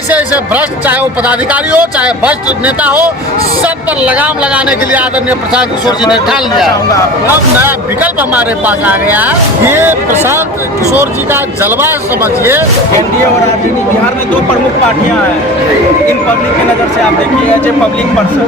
ऐसे ऐसे भ्रष्ट, चाहे वो पदाधिकारी हो चाहे भ्रष्ट नेता हो, सब पर लगाम लगाने के लिए आदरणीय प्रशांत किशोर जी ने ठान लिया। अब नया विकल्प हमारे पास आ गया। ये प्रशांत किशोर जी का जलवा समझिए। एनडीए और आरजेडी बिहार में दो प्रमुख पार्टियां हैं। इन पब्लिक की नज़र से आप देखिए, एज ए पब्लिक पर्सन,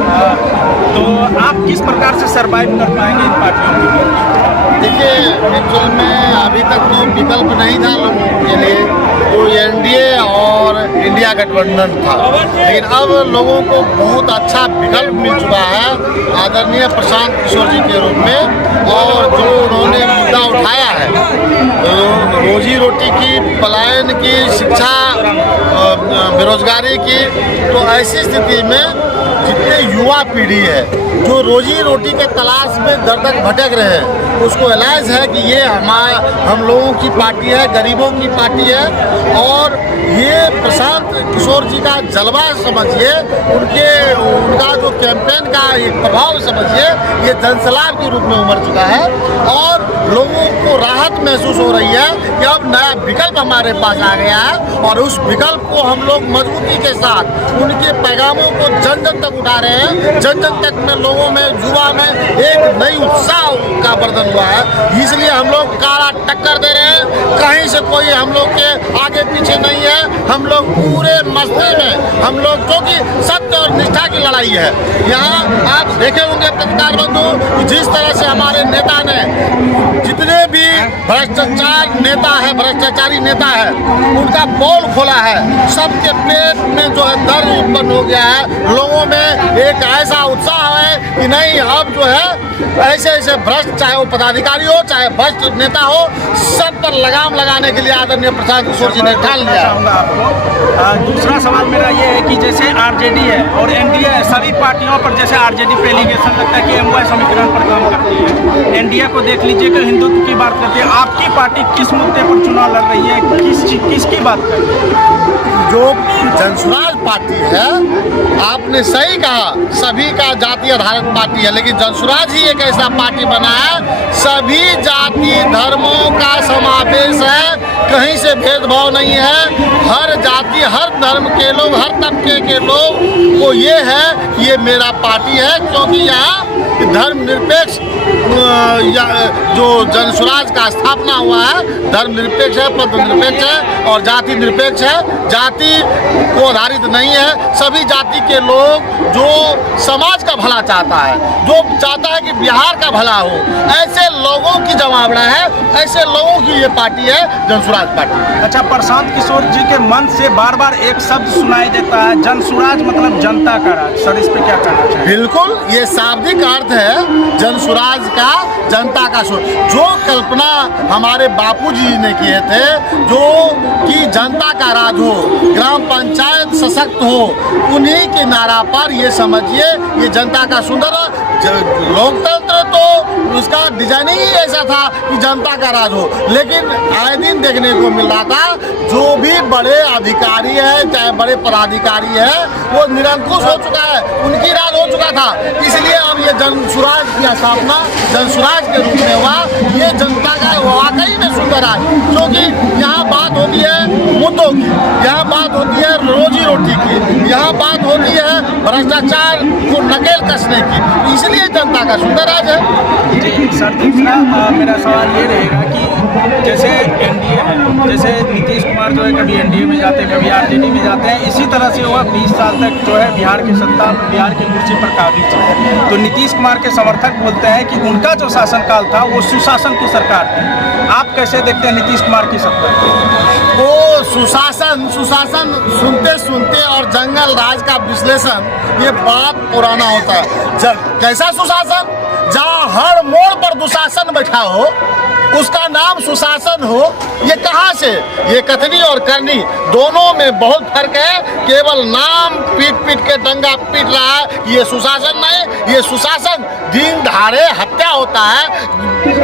तो आप किस प्रकार से सर्वाइव कर पाएंगे इन पार्टियों के बीच? देखिए, एक्चुअल में अभी तक तो विकल्प नहीं था लोगों के लिए, तो एनडीए और इंडिया गठबंधन था, लेकिन अब लोगों को बहुत अच्छा विकल्प मिल चुका है आदरणीय प्रशांत किशोर जी के रूप में। और जो उन्होंने मुद्दा उठाया है, रोजी रोटी की, पलायन की, शिक्षा, बेरोजगारी की, तो ऐसी स्थिति में जितने युवा पीढ़ी है जो रोजी रोटी के तलाश में दर दर भटक रहे हैं, उसको एलाइज है कि ये हम लोगों की पार्टी है, गरीबों की पार्टी है। और ये प्रशांत किशोर जी का जलवा समझिए, उनका जो कैंपेन का एक प्रभाव समझिए, ये जनसलाब के रूप में उमड़ चुका है। और लोगों को राहत महसूस हो रही है कि अब नया विकल्प हमारे पास आ गया है, और उस विकल्प को हम लोग मजबूती के साथ उनके पैगामों को जन जन तक उठा रहे हैं। जन जन तक में लोगों में, युवा में एक नई उत्साह का वर्धन हुआ है। इसलिए हम लोग काला टक्कर दे रहे हैं। कहीं से कोई हम लोग के आगे पीछे नहीं है। हम लोग पूरे मस्ती में, हम लोग, जो कि सत्य और निष्ठा की लड़ाई है। यहाँ आप देखे होंगे पत्रकार बंधु, जिस तरह से हमारे नेता ने, जितने भी भ्रष्टाचार नेता है, भ्रष्टाचारी नेता है, उनका पोल खोला है। सबके पेट में जो है दर्द उत्पन्न हो गया है। लोगों में एक ऐसा उत्साह है कि नहीं, अब जो है ऐसे ऐसे भ्रष्ट, चाहे वो पदाधिकारी हो चाहे भ्रष्ट नेता हो, सब पर लगाम लगाने के लिए आदरणीय प्रशांत किशोर जी ने ठान लिया। दूसरा सवाल मेरा ये है कि जैसे आरजेडी है और एनडीए है, सभी पार्टियों पर जैसे आरजेडी पे एलिगेशन लगता है कि एमओआई समीकरण पर काम करती है। एनडीए को देख लीजिए कि हिंदुत्व की बात करती है। आपकी पार्टी किस मुद्दे पर चुनाव लड़ रही है, किसकी बात कर रही है? जो जनसुराज पार्टी है, आपने सही कहा, सभी का जाति आधारित पार्टी है, लेकिन जनसुराज ही एक ऐसा पार्टी बना है, सभी जाति धर्मों का समावेश है, कहीं से भेदभाव नहीं है। हर जाति, हर धर्म के लोग, हर तबके के लोग को ये है कि ये मेरा पार्टी है, क्योंकि यहाँ धर्मनिरपेक्ष, जो जनसुराज का स्थापना हुआ है, धर्मनिरपेक्ष है, पद निरपेक्ष है और जाति निरपेक्ष है। जाति को आधारित नहीं है। सभी जाति के लोग जो समाज का भला चाहता है, जो चाहता है कि बिहार का भला हो, ऐसे लोगों की जमावड़ा है, ऐसे लोगों की ये पार्टी है जनसुराज पार्टी। अच्छा, प्रशांत किशोर जी के मन से बार बार एक शब्द सुनाई देता है, जनसुराज मतलब जनता का राज। सर, इस पे क्या कहना चाहिए? बिल्कुल, ये शाब्दिक अर्थ है जनसुराज का, जनता का सुर। जो कल्पना हमारे बापूजी ने किए थे, जो कि जनता का राज हो, ग्राम पंचायत सशक्त हो, उन्हीं के नारा पर ये समझिए, ये जनता का सुंदर लोकतंत्र, तो उसका डिजाइनिंग ही ऐसा था कि जनता का राज हो। लेकिन आए दिन देखने को मिल रहा था, जो भी बड़े अधिकारी है चाहे बड़े पदाधिकारी है, वो निरंकुश हो चुका है, उनकी राज हो चुका था। इसलिए अब ये जनसुराज की स्थापना जनसुराज के रूप में हुआ। ये जनता का वाकई में सुंदर है, क्योंकि यहाँ बात होती है मुद्दों की, यहाँ बात होती है रोजी रोटी की, यहाँ बात होती है भ्रष्टाचार को नकेल कसने की, इसलिए जनता का सुंदर राज है। जी सर, दूसरा मेरा सवाल ये रहेगा कि जैसे एनडीए है, जैसे नीतीश कुमार जो है कभी एनडीए में जाते हैं, कभी आरजेडी में जाते हैं, इसी तरह से वह 20 साल तक जो है बिहार की सत्ता, बिहार की कुर्सी पर काबिज है। तो नीतीश कुमार के समर्थक बोलते हैं कि उनका जो शासनकाल था वो सुशासन की सरकार थी। आप कैसे देखते हैं नीतीश कुमार की सत्ता? वो सुशासन सुनते सुनते और जंगल राज का विश्लेषण, ये बात पुराना होता है। कैसा सुशासन? जहाँ हर मोड़ पर दुशासन बैठा हो, उसका नाम सुशासन हो। ये कहाँ से? ये कथनी और करनी दोनों में बहुत फर्क है। केवल नाम पीट पीट के डंगा पीट रहा है, ये सुशासन नहीं। ये सुशासन दिन दहाड़े हत्या होता है,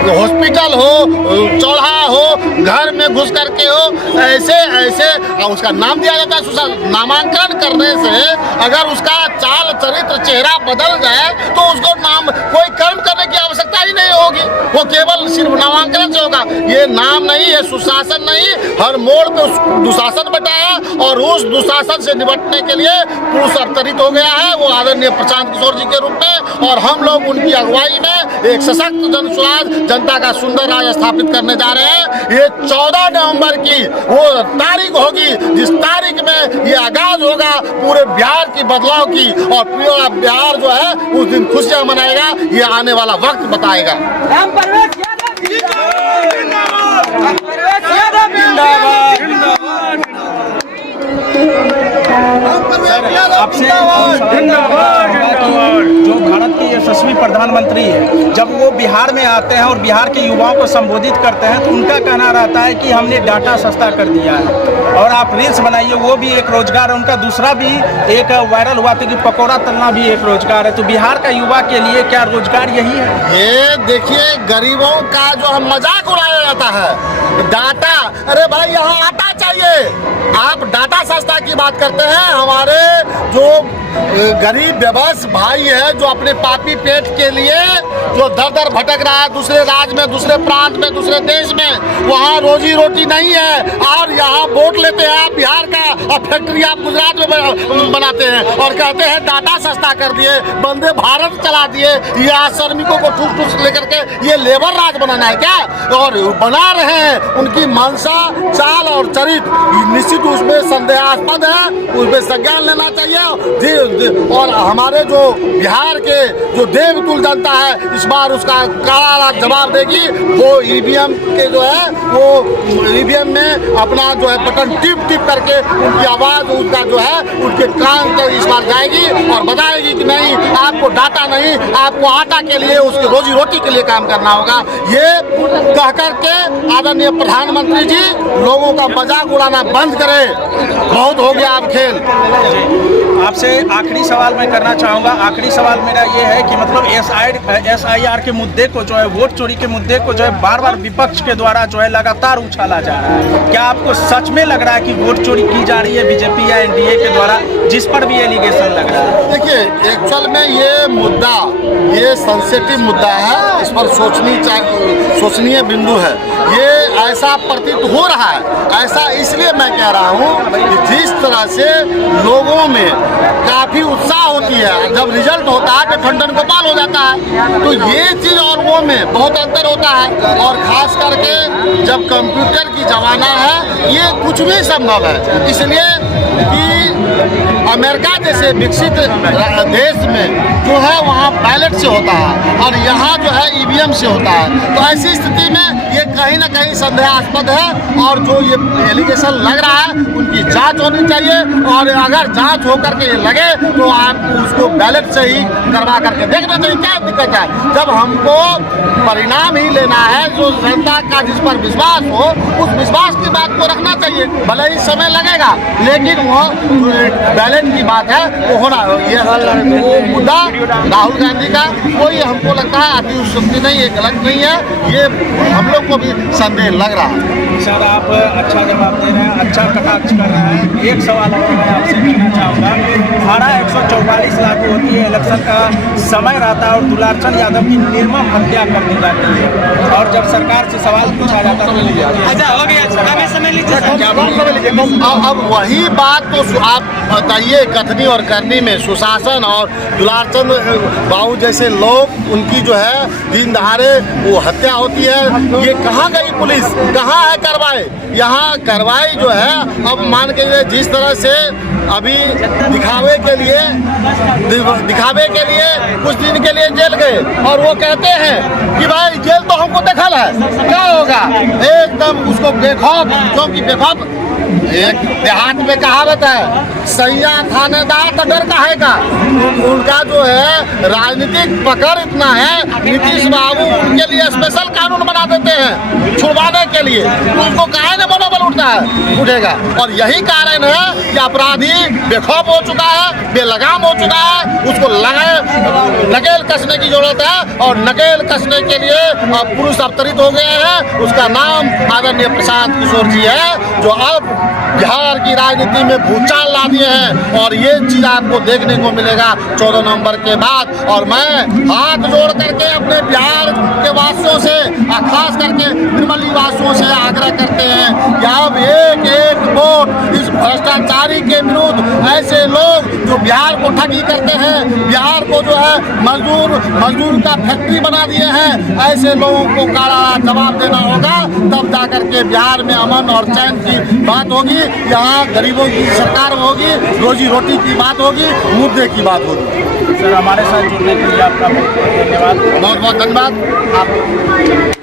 हॉस्पिटल हो, चौराहा हो, घर में घुस करके हो, ऐसे ऐसे उसका नाम दिया जाता है सुशासन। नामांकन करने से अगर उसका चाल चरित्र चेहरा बदल जाए तो उसको नाम, कोई कर्म करने की आवश्यकता ही नहीं होगी। वो केवल सिर्फ नामांकन संस्करण से होगा। ये नाम नहीं, ये सुशासन नहीं, हर मोड़ पे दुशासन बैठा है और उस दुशासन से निपटने के लिए पुरुष अवतरित हो गया है, वो आदरणीय प्रशांत किशोर जी के रूप में। और हम लोग उनकी अगुवाई में एक सशक्त जनस्वराज, जनता का सुंदर राज स्थापित करने जा रहे हैं। ये 14 नवंबर की वो तारीख होगी जिस तारीख में ये आगाज होगा पूरे बिहार की बदलाव की, और पूरा बिहार जो है उस दिन खुशियां मनाएगा। ये आने वाला वक्त बताएगा। आपसे जो भारत के यशस्वी प्रधानमंत्री है, जब वो बिहार में आते हैं और बिहार के युवाओं को संबोधित करते हैं तो उनका कहना रहता है कि हमने डाटा सस्ता कर दिया है। और आप रील्स बनाइए, वो भी एक रोजगार है उनका। दूसरा भी एक वायरल हुआ था कि पकौड़ा तलना भी एक रोजगार है। तो बिहार का युवा के लिए क्या रोजगार यही है? ये देखिए, गरीबों का जो हम मजाक उड़ाया जाता है, डाटा, अरे भाई यहाँ आटा चाहिए, आप डाटा सस्ता की बात करते हैं। हमारे जो गरीब बेबस भाई है, जो अपने पापी पेट के लिए जो दर दर भटक रहा है दूसरे राज्य में, दूसरे प्रांत में, दूसरे देश में, वहाँ रोजी रोटी नहीं है और यहाँ वोट लेते हैं आप बिहार का और फैक्ट्री आप गुजरात में बनाते हैं और कहते हैं डाटा सस्ता कर दिए, वंदे भारत चला दिए। यहाँ श्रमिकों को ठूस ठूस लेकर के ये लेबर राज बनाना है क्या? और बना रहे हैं। उनकी मानसा, चाल और चरित्र निश्चित उसमें संदेहास्पद है, उसमें संज्ञान लेना चाहिए। और हमारे जो बिहार के जो देवतुल जनता है इस बार उसका करारा जवाब देगी। वो ईवीएम के जो है वो ईवीएम में अपना जो है बटन टिप टिप करके उनकी आवाज़ उसका जो है उनके कान तक इस बार जाएगी और बताएगी कि नहीं, आपको डाटा नहीं, आपको आटा के लिए, उसकी रोजी रोटी के लिए काम करना होगा। ये कह करके आदरणीय प्रधानमंत्री जी लोगों का मजाक उड़ाना बंद करें, बहुत हो गया अब खेल। आपसे आखिरी सवाल मैं करना चाहूँगा। आखिरी सवाल मेरा ये है कि मतलब SIR के मुद्दे को जो है, वोट चोरी के मुद्दे को जो है बार बार विपक्ष के द्वारा जो है लगातार उछाला जा रहा है। क्या आपको सच में लग रहा है कि वोट चोरी की जा रही है बीजेपी या NDA के द्वारा, जिस पर भी एलिगेशन लग रहा है? देखिए, एक्चुअल में ये मुद्दा, ये सेंसिटिव मुद्दा है, इस पर सोचनीय बिंदु है। ये ऐसा प्रतीत हो रहा है, ऐसा इसलिए मैं कह रहा हूँ कि जिस तरह से लोगों में काफी उत्साह होती है, जब रिजल्ट होता है तो ठंडन गोपाल हो जाता है, तो ये चीज और वो में बहुत अंतर होता है। और खास करके जब कंप्यूटर की जमाना है, ये कुछ भी संभव है। इसलिए कि अमेरिका जैसे विकसित देश में जो है वहाँ बैलेट से होता है और यहाँ जो है ईवीएम से होता है, तो ऐसी स्थिति में ये कहीं ना कहीं संदेहास्पद है। और जो ये एलिगेशन लग रहा है उनकी जांच होनी चाहिए, और अगर जांच होकर के ये लगे तो आप उसको बैलेट से ही करवा करके देखना चाहिए। क्या दिक्कत है? जब हमको परिणाम ही लेना है, जो जनता का जिस पर विश्वास हो उस विश्वास की बात को रखना चाहिए। भले ही समय लगेगा, लेकिन वो बैलेट की बात है वो होना। ये वो मुद्दा राहुल गांधी का कोई हमको लगता है अतिउत्सुकता नहीं है, गलत नहीं है, ये हम लोग को भी संदेह लग रहा है। सर, आप अच्छा जवाब दे रहे हैं, अच्छा कटाक्ष कर रहे हैं। एक सवाल और मैं आपसे करना चाहूँगा। धारा 144 लागू होती है, इलेक्शन का समय रहता है और दुलारचंद यादव की निर्मम हत्या कर दी जाती है, और जब सरकार से सवाल पूछा जाता है अब वही बात तो आप बताइए, कथनी और करनी में सुशासन और दुलारचंद बाबू जैसे लोग, उनकी जो है दिन दहाड़े वो हत्या होती है। ये कहाँ गई पुलिस, कहाँ है कार्रवाई? यहाँ कार्रवाई जो है अब मान के जिस तरह से अभी दिखावे के लिए कुछ दिन के लिए जेल गए और वो कहते हैं कि भाई जेल तो हमको देखल है, क्या होगा? एकदम उसको बेखौफ, क्योंकि बेखौफ एक देहात में कहावत है, सैया थानेदार तो डर काहेगा। उनका जो है राजनीतिक पकड़ इतना है, नीतीश बाबू उनके लिए स्पेशल कानून बना देते हैं छुड़वाने के लिए, उनको काहे न मनोबल उठेगा। और यही कारण है कि अपराधी बेखौफ हो चुका है, बेलगाम हो चुका है, उसको नकेल कसने की जरूरत है। और नकेल कसने के लिए पुरुष अवतरित हो गए हैं, उसका नाम आदरणीय प्रशांत किशोर जी है, जो अब बिहार की राजनीति में भूचाल ला दिए हैं और ये चीज़ आपको देखने को मिलेगा 14 नवंबर के बाद। और मैं हाथ जोड़ करके अपने बिहार के वासियों से, खास करके निर्मली वासियों से आग्रह करते हैं कि अब एक एक वोट इस भ्रष्टाचारी के विरुद्ध, ऐसे लोग जो बिहार को ठगी करते हैं, बिहार को जो है मजदूर का फैक्ट्री बना दिए हैं, ऐसे लोगों को कड़ा जवाब देना होगा। तब जाकर के बिहार में अमन और चैन की बात होगी, यहाँ गरीबों की सरकार होगी, रोजी रोटी की बात होगी, मुद्दे की बात होगी। सर, हमारे साथ जुड़ने के लिए आपका बहुत बहुत धन्यवाद। बहुत बहुत धन्यवाद आप।